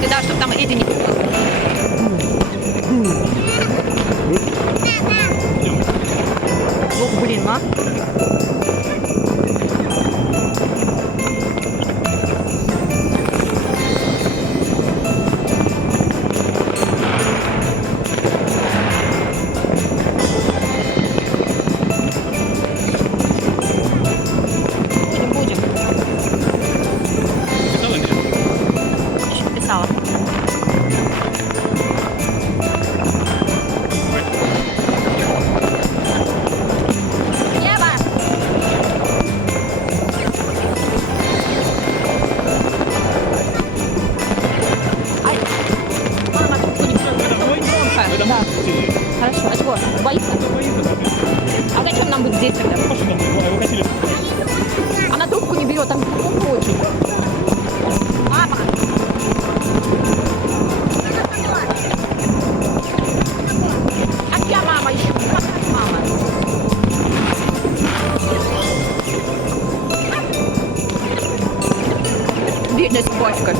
Ты да, чтобы там Эдди не купил. Ох, блин, а? Хорошо, а чего? Боится? А зачем нам быть здесь тогда? Она трубку не берет, там трубку очень. Мама! А где мама еще? Мама. Бедная собачка.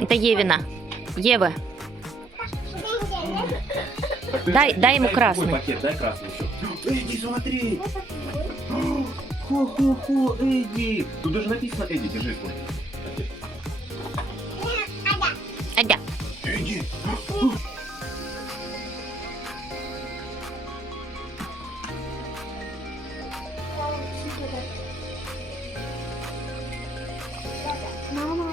Это Евина. Ева. Дай ему красный. Пакет, дай красный еще. Эдди, смотри. Хо-хо-хо, Эдди. Тут даже написано Эдди, держи свой. Адя. Эдди. Мама,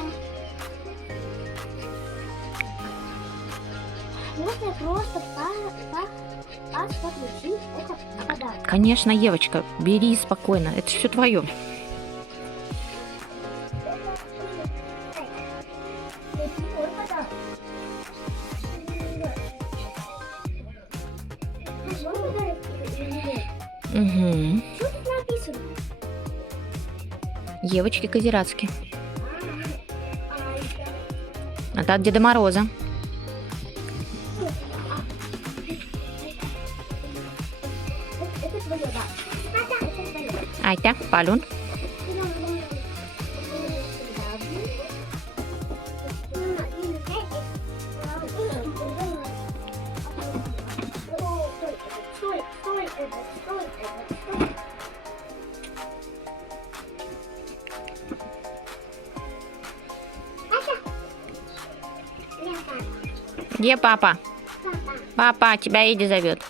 можно просто подключить это подарок? Конечно, Евочка, бери спокойно. Это все твое. Угу. Что тут написано? Евочки Козерацки. Это от Деда Мороза. Это твое, да. Да, это твое. Айтя, Палюн. Где папа? Папа, тебя Эдди зовет.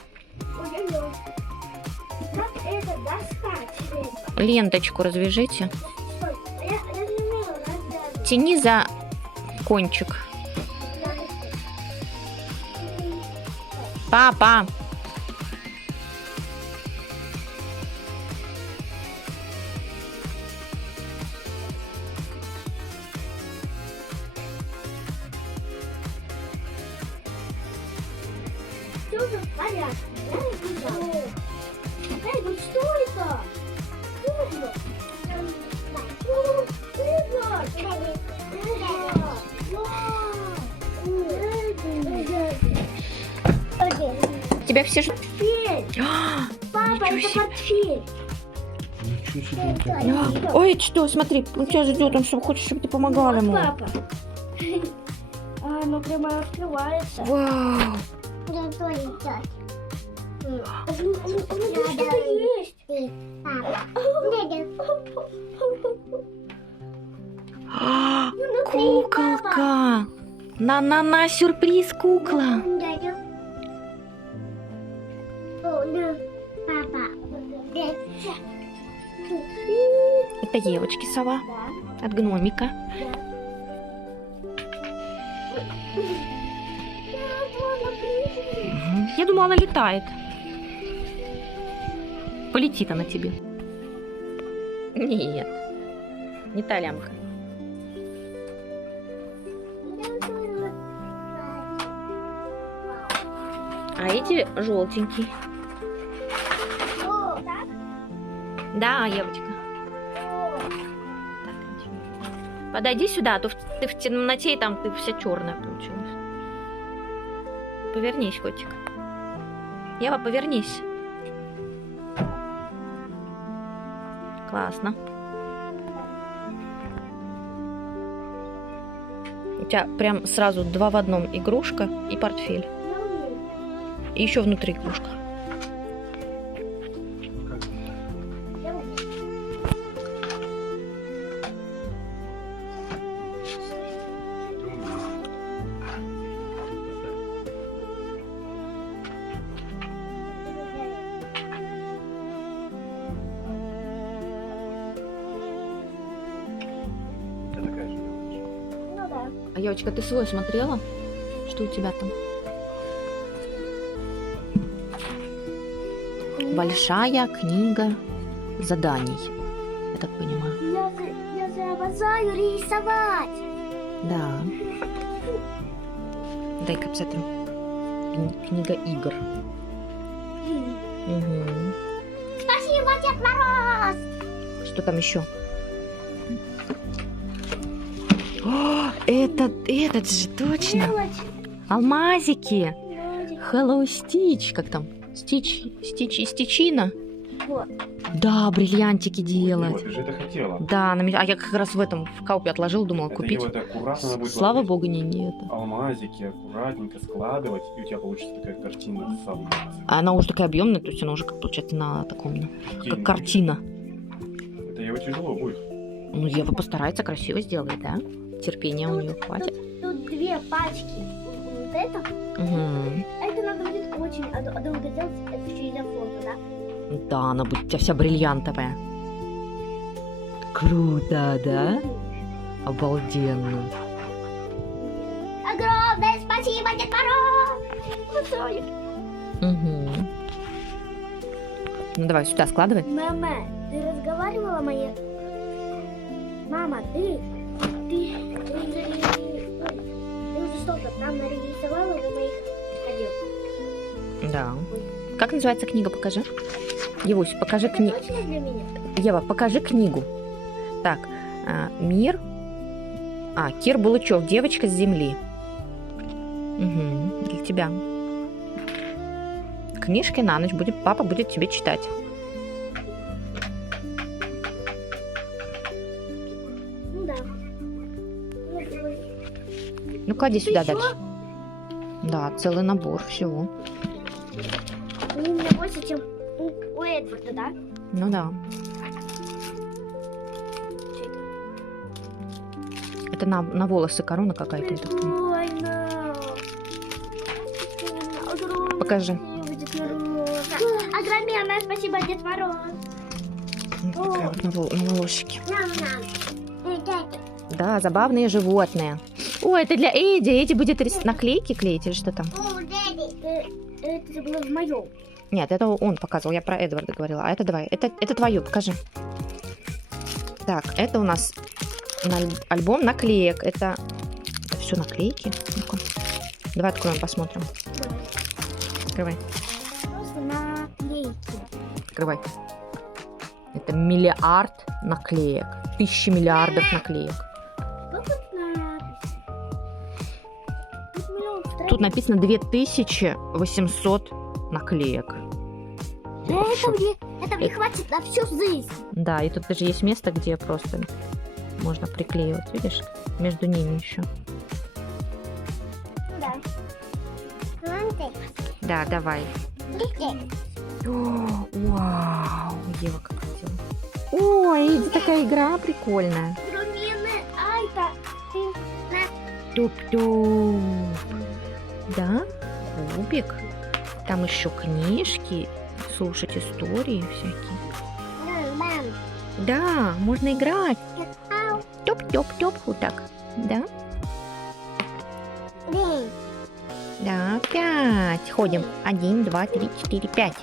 Ленточку развяжите. Тяни за кончик. Папа. Все же в порядке. Я не знаю. Эй, ну что это? Что это? Тебя все же... Папа, это портфель. Ой, что, смотри, он тебя ждет, он что, хочет, чтобы ты помогала ему. Папа. Оно прямо открывается. Вау. Ты, папа. Дядя. Куколка! На-на-на, сюрприз, кукла! Дядя. О, да. Папа. Дядя. Это Евочки сова Да. от гномика. Мгм. Я думала, она летает. Полетит она тебе. Нет, не та лямка. А эти желтенькие. О, да? Да, Евочка. О. Так, ничего. Подойди сюда, а то ты в темноте, и там ты вся черная получилась. Повернись, котик. Ева, повернись. Классно. У тебя прям сразу 2 в одном: игрушка и портфель. Я умею. И еще внутри игрушка. Я умею. Это такая же. Ну да. А, Евочка, ты свой смотрела? Что у тебя там? Большая книга заданий, я так понимаю. Я же обожаю рисовать. Да. Дай-ка посмотрю. Книга игр. Угу. Спасибо, Дед Мороз. Что там еще? О, этот же точно. Мелочь. Алмазики. Мелочь. Hello Stitch. Как там? Стич и Стичина. Вот. Да, бриллиантики делать. Вот, ты же это хотела. Да, а я как раз в этом в каупе отложил, думала Это купить. его так аккуратно надо будет Слава ложить. богу, не это. Алмазики аккуратненько складывать, и у тебя получится такая картина с алмазом. А она уже такая объемная, то есть она уже как получается на таком, как Прикинь, картина. Это его тяжело будет. Ну, Ева постарается, красиво сделать, да? Терпения у нее хватит. Тут 2 пачки. Вот это. Угу. А это надо будет очень долго делать. Это еще из-за фото, да? Да, она будет у тебя вся бриллиантовая. Круто, да? Обалденно. Огромное спасибо, Дед Мороз. Угу. Ну, давай сюда складывай. Мама, ты разговаривала моей... Мама, ты уже столько там нарисовала на моих ходил. Да. Как называется книга? Покажи. Евусь, покажи книгу. Точно для меня? Ева, покажи книгу. Так, мир. Кир Булычев, девочка с земли. Угу, для тебя. Книжки на ночь папа будет тебе читать. Ну да. Ну, клади сюда Ещё? дальше. Да, целый набор всего. У меня больше, чем у Эдварда, да? Ну да. Чё это? Это на волосы корона какая-то. я так понимаю. Прикольно. Огромное Покажи. Дед Мороз. Огроменное спасибо, Дед Мороз. Вот такая вот на волосике. Нам. Да, забавные животные. О, это для Эдди. Эдди будет наклейки клеить или что там? Это было в моем. Нет, это он показывал, я про Эдварда говорила. А это давай, это твое, покажи. Так, это у нас альбом наклеек. Это все наклейки. Ну-ка. Давай откроем, посмотрим. Открывай, Просто наклейки. открывай. Это миллиард наклеек. 1000 миллиардов наклеек. Как тут надпись? Тут миллион страниц. Тут написано 2800 наклеек. Я в шоке. Это мне хватит на всю жизнь. Да, и тут даже есть место, где просто можно приклеивать, видишь? Между ними еще. Да. Да, давай. О, вау, Ева как хотела. Ой, это такая игра прикольная. Туп-туп. Да? Кубик. Там еще книжки. Слушать истории всякие. Да, можно играть. Топ-топ-топ. Вот так. Да? Да, 5. Ходим. 1, 2, 3, 4, 5.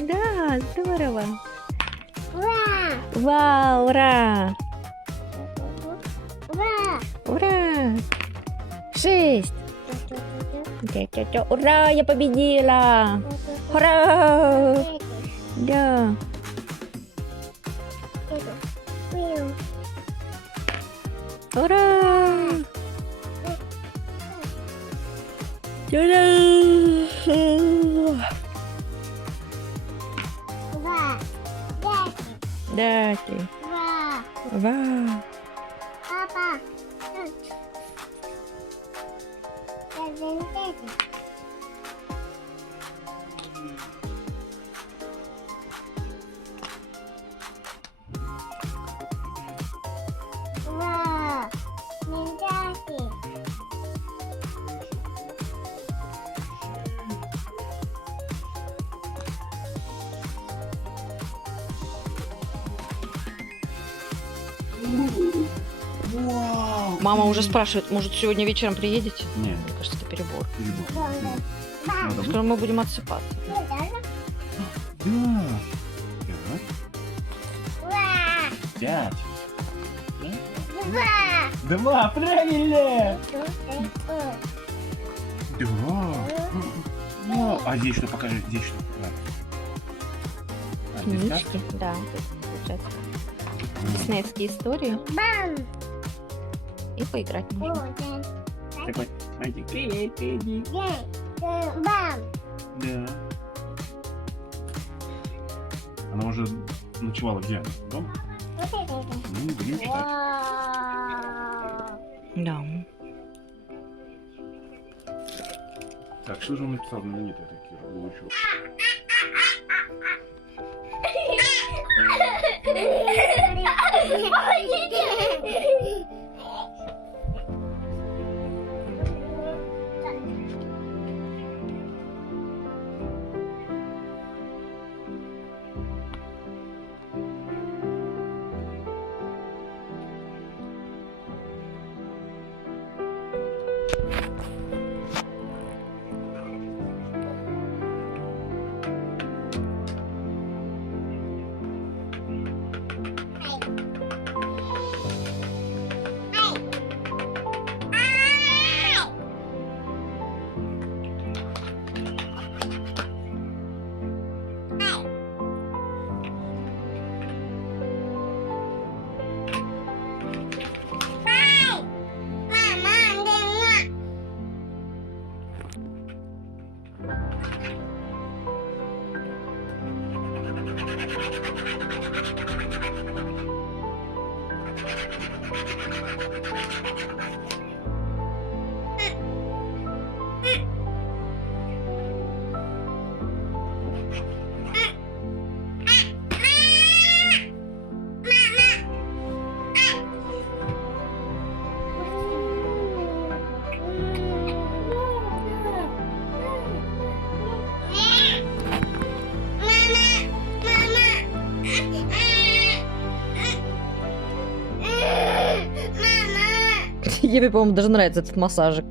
Да, здорово. Вау, ура! Ура! 6. Ура, я победила! Ура! Да. Ура! Да, ты. Вау. Папа. Мама уже спрашивает, может, сегодня вечером приедете? Не, Мне кажется, это перебор. перебор. Надо Скоро мы будем отсыпаться. Да. 5. 2, правильно! 2. А здесь что, покажи, здесь что? А, здесь так? Книжки, да, получается. Диснеевские истории. И поиграть можно. Такой, Эдик, привет, Эдик. Да. Она уже ночевала где? Дома? Ну, будем читать. Да. Так, что же он написал знаменитое такие? Лучше. Тебе, по-моему, даже нравится этот массажик.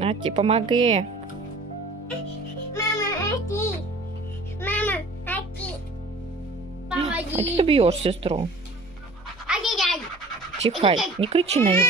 Ати, помоги. А ты бьешь сестру? Чихай, не кричи на него.